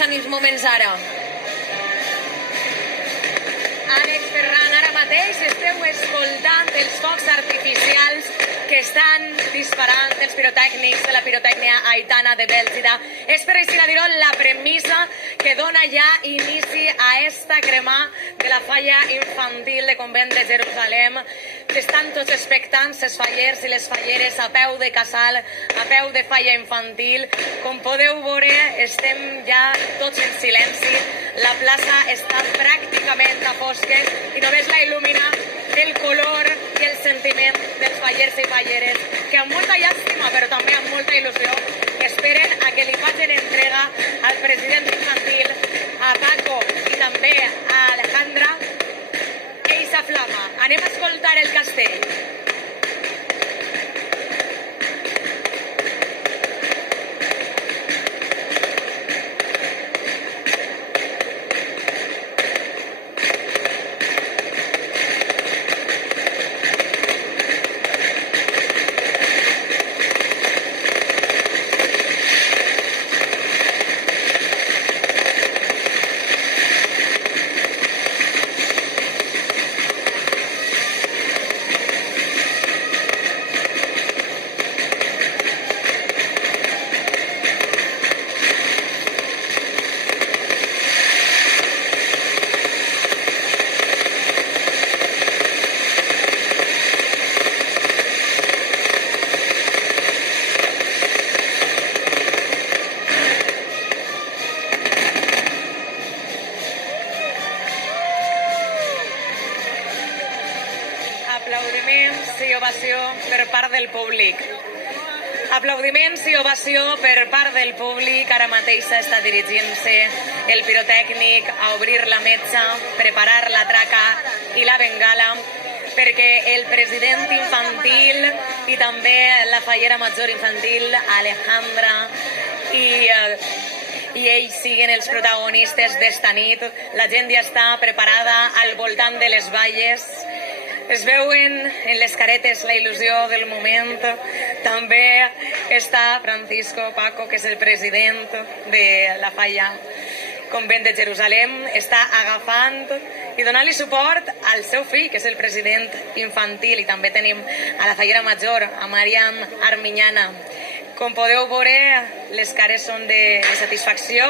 passen els moments ara? Àlex Ferran, ara mateix esteu escoltant els focs artificials que estan disparant els pirotècnics de la pirotècnia Aitana de Bèlgida. És per així dir-ho la premissa que dona ja inici a esta cremà de la falla infantil de Convent de Jerusalem. Estan tots expectants, els fallers i les falleres a peu de casal, a peu de falla infantil. Com podeu veure, estem ja tots en silenci. La plaça està pràcticament a fosques i només la il·lumina el color i el sentiment dels fallers i falleres, que amb molta llàstima, però també amb molta il·lusió, esperen a que li facin entrega al president infantil, a Paco i també a Alejandra, eixa flama. Anem a escoltar el castell. Aplaudiments i ovació per part del públic. Aplaudiments i ovació per part del públic. Ara mateix està dirigint-se el pirotècnic a obrir la metxa, preparar la traca i la bengala, perquè el president infantil i també la fallera major infantil, Alejandra, i ells siguen els protagonistes d'esta nit. La gent ja està preparada al voltant de les valles. Es veuen en les caretes la il·lusió del moment. També està Francisco Paco, que és el president de la falla Convent de Jerusalem. Està agafant i donant-li suport al seu fill, que és el president infantil. I també tenim a la fallera major, a Mariam Armiñana. Com podeu veure, les cares són de satisfacció,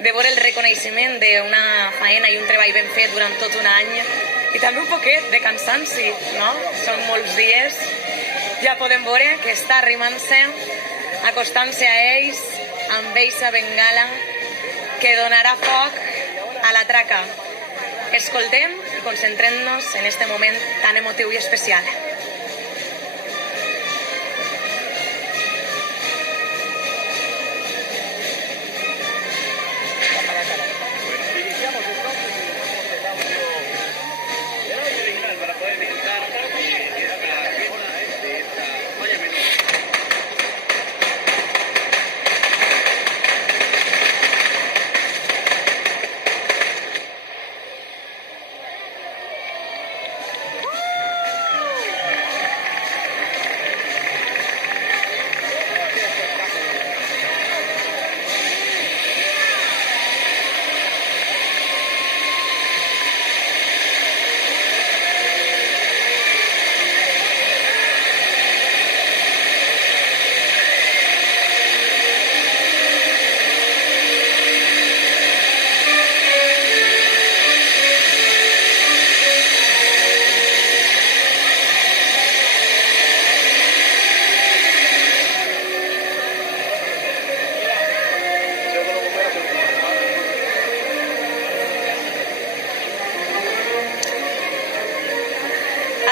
de veure el reconeixement d'una faena i un treball ben fet durant tot un any. I també un poquet de cansanci, no? Són molts dies. Ja podem veure que està arrimant-se, acostant-se a ells, amb eixa bengala que donarà foc a la traca. Escoltem i concentrem-nos en este moment tan emotiu i especial.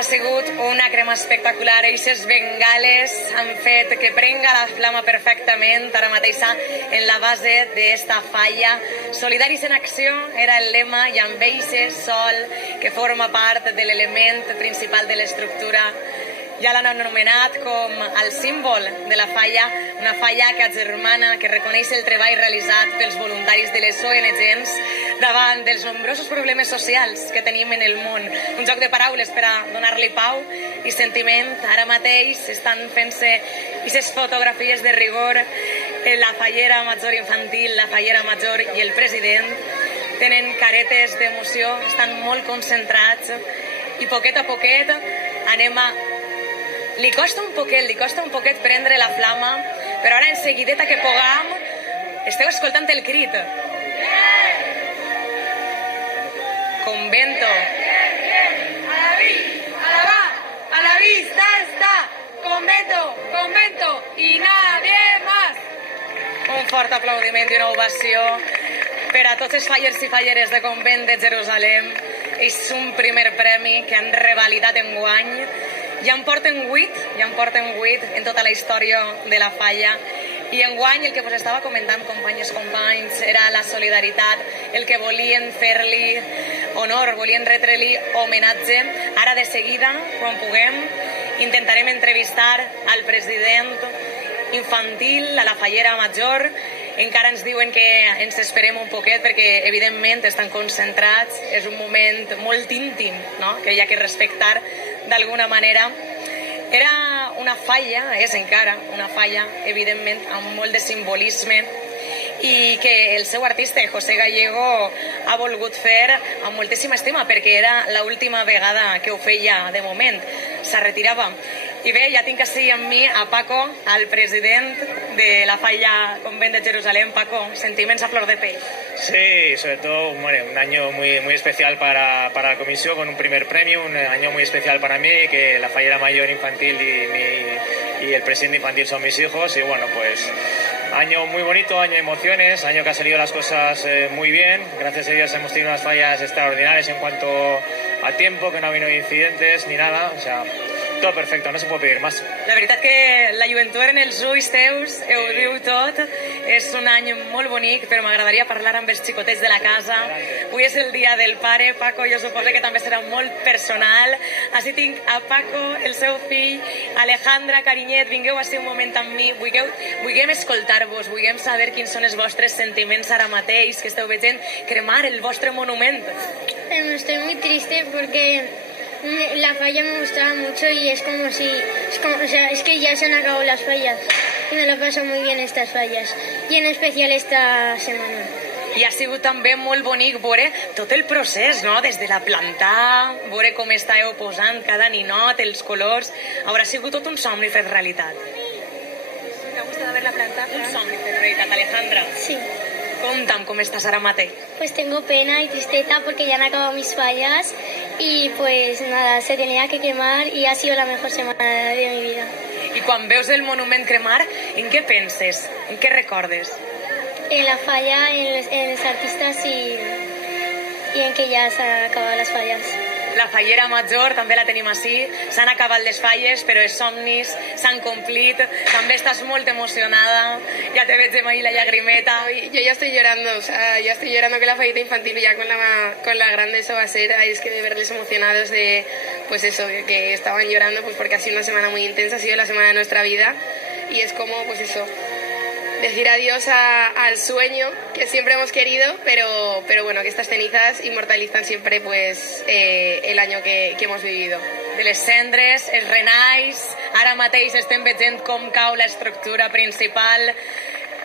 Ha sigut una crema espectacular. Eixes bengales han fet que prenga la flama perfectament ara mateix en la base d'esta falla. Solidaris en acció era el lema i amb eixe sol que forma part de l'element principal de l'estructura. Ja l'han anomenat com el símbol de la falla, una falla que agermana, que reconeix el treball realitzat pels voluntaris de les ONGs davant dels nombrosos problemes socials que tenim en el món. Un joc de paraules per a donar-li pau i sentiment. Ara mateix estan fent-se aquestes fotografies de rigor la fallera major infantil, la fallera major i el president tenen caretes d'emoció, estan molt concentrats i poquet a poquet anem a... Li costa un poquet prendre la flama, però ara en seguideta que puguem esteu escoltant el crit. Convento. A la vista está Convento, Convento y nadie más. Un fort aplaudiment i una ovació per a tots els fallers i falleres de Convent de Jerusalem. És un primer premi que han revalidat enguany. Ja en porten 8 en tota la història de la falla. I enguany el que vos estava comentant, companyes, companys, era la solidaritat, el que volien fer-li honor, volien retre-li homenatge. Ara de seguida, quan puguem, intentarem entrevistar al president infantil, a la fallera major. Encara ens diuen que ens esperem un poquet perquè evidentment estan concentrats, és un moment molt íntim, no? Que hi ha que respectar d'alguna manera. Era una falla, és encara una falla, evidentment, amb molt de simbolisme i que el seu artista, José Gallego, ha volgut fer amb moltíssima estima perquè era l'última vegada que ho feia de moment, se retirava. I bé, ja tinc així amb mi a Paco, el president de la falla Convent de Jerusalén. Paco, sentiments a flor de pell. Sí, sobre todo un año muy especial para la comisión, con un primer premio, un año muy especial para mí, que la fallera mayor infantil y el presidente infantil son mis hijos, y bueno, pues año muy bonito, año de emociones, año que ha salido las cosas muy bien. Gracias a Dios hemos tenido unas fallas extraordinarias en cuanto a tiempo, que no ha habido incidentes ni nada, o sea, tot perfecte, no se pot pedir més. La veritat que la lluentor en els ulls teus ho diu tot. És un any molt bonic, però m'agradaria parlar amb els xicotets de la casa. Avui és el dia del pare, Paco, jo suposo que també serà molt personal. Així tinc a Paco, el seu fill, Alejandra, carinyet, vingueu a ser un moment amb mi. Vulguem escoltar-vos, vulguem saber quins són els vostres sentiments ara mateix, que esteu veient cremar el vostre monument. Estoy muy triste porque la falla me gustaba mucho y es que ya se han acabado las fallas y me lo paso muy bien estas fallas y en especial esta semana. I ha sigut també molt bonic veure tot el procés, no? Des de la plantar, veure com estàveu posant cada ninot, els colors. Haurà sigut tot un somni fet realitat. Me ha gustado ver la planta. Un somni fet realitat, Alejandra. Sí. Conta'm com estàs ara mateix. Pues tengo pena y tristeza porque ya han acabado mis fallas y pues nada, se tenía que quemar y ha sido la mejor semana de mi vida. I quan veus el monument cremar, en què penses? En què recordes? En la falla, en los artistas y en que ya se han acabado las fallas. La fallera major també la tenim així, s'han acabat les falles, però els somnis s'han complit, també estàs molt emocionada, ja te veig ahí la llagrimeta. Yo ya estoy llorando, o sea, ya estoy llorando con la fallita infantil y ya con la grande eso va a ser, es que de verles emocionados de, pues eso, que estaban llorando, pues porque ha sido una semana muy intensa, ha sido la semana de nuestra vida y es como, pues eso, decir adiós al sueño que siempre hemos querido, pero bueno, que estas cenizas inmortalizan siempre pues el año que hemos vivido. De les cendres, els renais, ara mateix estem veient com cau l'estructura principal.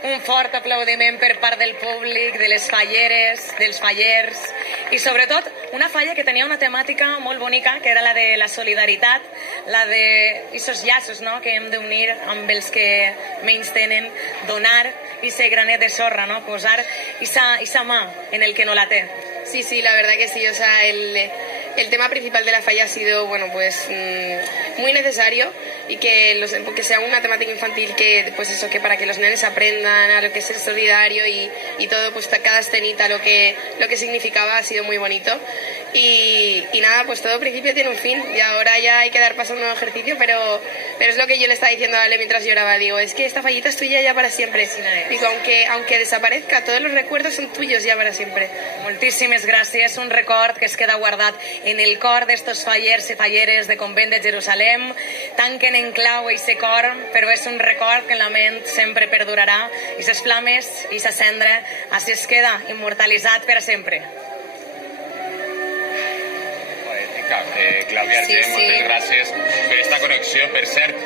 Un fort aplaudiment per part del públic, de les falleres, dels fallers i sobretot una falla que tenia una temàtica molt bonica, que era la de la solidaritat, la de aquests llaços, no?, que hem d'unir amb els que menys tenen, donar i ser granet de sorra, no?, posar esa mà en el que no la té. Sí, la verdad que sí, o sea, el tema principal de la falla ha sido, bueno, pues muy necesario y que sea una temática infantil que, pues eso, que para que los nenes aprendan a lo que es ser solidario y todo, pues cada escenita, lo que significaba ha sido muy bonito. Y nada, pues todo principio tiene un fin y ahora ya hay que dar paso a un nuevo ejercicio, pero es lo que yo le estaba diciendo a Ale mientras lloraba, digo, es que esta fallita es tuya ya para siempre. Digo, aunque desaparezca, todos los recuerdos son tuyos ya para siempre. Moltíssimes gràcies, un record que es queda guardat en el cor d'estos fallers i falleres de Convent de Jerusalem. Tanquen en clau aquest cor, però és un record que en la ment sempre perdurarà i ses flames i sa cendra així es queda immortalitzat per a sempre. Clàudia Argent, moltes gràcies per esta connexió. Per cert,